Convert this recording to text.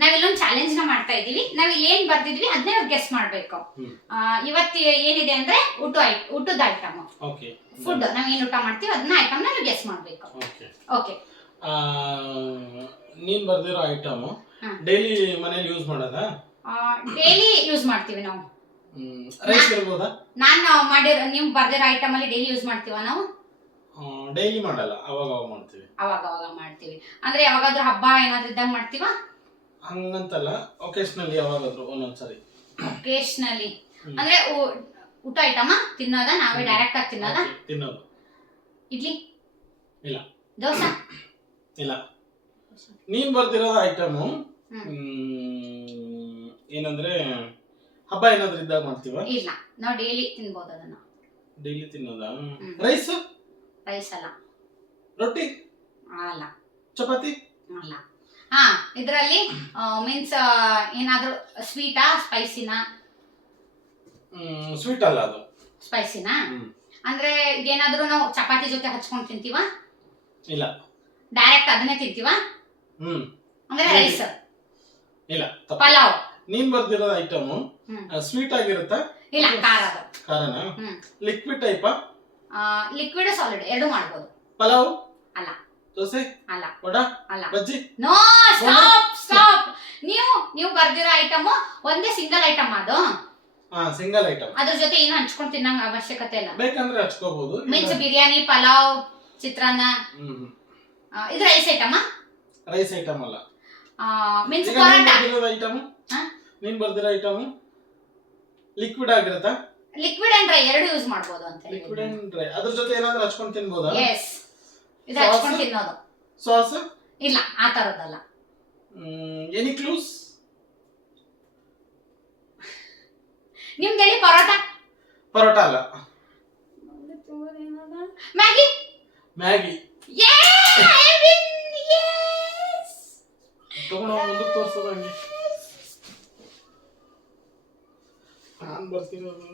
ನಾವಿಲ್ಲೊಂದು challenge ನ ಮಾಡ್ತಾ ಇದೀವಿ. ನಾವ್ ಇಲ್ಲಿ ಏನ್ ಬರ್ದಿದ್ವಿ ಅದನ್ನೇ ಗೆಸ್ ಮಾಡ್ಬೇಕು. ಇವತ್ತು ಏನಿದೆ ಅಂದ್ರೆ ಊಟದ ಐಟಮ್, ಫುಡ್. ನಾವ್ ಏನ್ ಊಟ ಮಾಡ್ತೀವಿ ಅದನ್ನ ಐಟಮ್ ನಾವು ಗೆಸ್ ಮಾಡ್ಬೇಕು. ಓಕೆ. ನೀನ್ ಬರ್ದಿರೋ ಐಟಮ್ ಡೈಲಿ ಮನೇಲಿ ಯೂಸ್ ಮಾಡೋದಾ? ಡೈಲಿ ಯೂಸ್ ಮಾಡ್ತೀವಿ ನಾವು. ರೈಸ್ ಇರ್ಬೋದಾ? ನೀವು ಬರ್ದಿರೋ ಐಟಮ್ ಅಲ್ಲಿ ಡೈಲಿ ಯೂಸ್ ಮಾಡ್ತೀವ ನಾವು? ಡೈಲಿ ಮಾಡಲ್ಲ, ಅವಾಗ ಮಾಡ್ತೀವಿ. ಅಂದ್ರೆ ಯಾವಾಗಾದ್ರೂ ಹಬ್ಬ ಏನಾದ್ರೂ ಇದ್ದಾಗ ಮಾಡ್ತೀವ? ಹಂಗಂತಲ್ಲ, ಒಕೇಶನಲಿ ಯಾವಾಗಾದ್ರೂ ಒಂದೊಂದ್ಸರಿ. ಒಕೇಶನಲಿ ಅಂದ್ರೆ ಊಟ ಐಟಮ ತಿನ್ನೋದ? ನಾವೇ ಡೈರೆಕ್ಟ್ ಆಗಿ ತಿನ್ನೋದು. ಇಡ್ಲಿ ಇಲ್ಲ. ದೋಸೆ ಇಲ್ಲ. ನೀನ್ ಬರ್ದಿರೋದು ಐಟಮ್ ಏನಂದ್ರೆ ಹಬ್ಬ ಏನಾದ್ರೂ ಇದ್ದಾಗ ಮಾಡ್ತೀವ? ಇಲ್ಲ, ನಾವು ಡೈಲಿ ತಿನ್ಬೋದು ಅದನ್ನ. ಡೈಲಿ ತಿನ್ನೋದಾ? ರೈಸ್ ಅಲ್ಲ. ರೊಟ್ಟಿ ಅಲ್ಲ. ಚಪಾತಿ ಅಲ್ಲ. ಇದರಲ್ಲಿ ಮೀನ್ಸ್ ಏನಾದ್ರೂ ಸ್ವೀಟಾ ಸ್ಪೈಸಿನಾ? ಸ್ವೀಟ್ ಅಲ್ಲ, ಅದು ಸ್ಪೈಸಿನಾ? ಅಂದ್ರೆ ಇದೇನಾದ್ರೂ ನಾವು ಚಪಾತಿ ಜೊತೆ ಹಚ್ಕೊಂಡು ತಿಂತೀವ? ಇಲ್ಲ. ಡೈರೆಕ್ಟ್ ಅದನ್ನೇ ತಿಂತೀವ? ಅಂದ್ರೆ ರೈಸ್? ಇಲ್ಲ. ಪಲಾವ್. ನೀನ್ ಬರ್ದಿರೋ ಐಟಮ್ ಸ್ವೀಟ್ ಆಗಿರುತ್ತಾ? ಇಲ್ಲ, ಖಾರನ? Liquid type? ಲಿಕ್ವಿಡ್ ಸಾಲಿಡ್ ಎರಡು ಮಾಡ್ಬೋದು. ಪಲಾವ್ ಅಲ್ಲ. ದೋಸೆ ಅಲ್ಲ. ವಡಾ ಅಲ್ಲ. ಬಜ್ಜಿ? No, stop. ನೀವು ಬರ್ದಿರೋ ಐಟಮ್ ಒಂದೇ ಸಿಂಗಲ್ ಐಟಮ್ ಅದು. Single item. ಅದ್ರ ಜೊತೆ ಏನು ಹಂಚ್ಕೊಂಡು ತಿನ್ನಂಗ ಅವಶ್ಯಕತೆ ಇಲ್ಲ. ಬೇಕಂದ್ರೆ ಹಚ್ಕೋಬಹುದು. ಮೀನ್ಸ್ ಬಿರಿಯಾನಿ, ಪಲಾವ್, ಚಿತ್ರಾನ್ನ. ಇದು ರೈಸ್ ಐಟಮ್? ರೈಸ್ ಐಟಮ್ ಅಲ್ಲ. ಮೀನ್ಸ್ ಪರೋಟ. ಐಟಮ್ ನೀನ್ ಬರ್ದಿರೋ ಐಟಮ್ ಲಿಕ್ವಿಡ್ ಆಗಿರುತ್ತಾ? ಲಿಕ್ವಿಡ್ ಅಂಡ್ ಡ್ರೈ ಎರಡು ಯೂಸ್ ಮಾಡಬಹುದು ಅಂತ. Liquid and dry. ಅದ್ರ ಜೊತೆ ಏನಾದ್ರೂ ಹಚ್ಕೊಂಡು ತಿನ್ಬೋದಾ? ಎಸ್. ಇದು ಹಚ್ಕೊಂಡು ತಿನ್ನೋದು. ಸಾಸ್? ಇಲ್ಲ, ಆ ತರದಲ್ಲ. Any clues? ನಿಮ್ದೇಳಿ ಪರೋಟ ಅಲ್ಲ. ಮ್ಯಾಗಿ. ತಗೊಂಡು ಮುಂದಕ್ಕೆ ತೋರ್ಸೋದು ಹಂಗೆ. ನಾನು ಬರ್ತಿರೋದು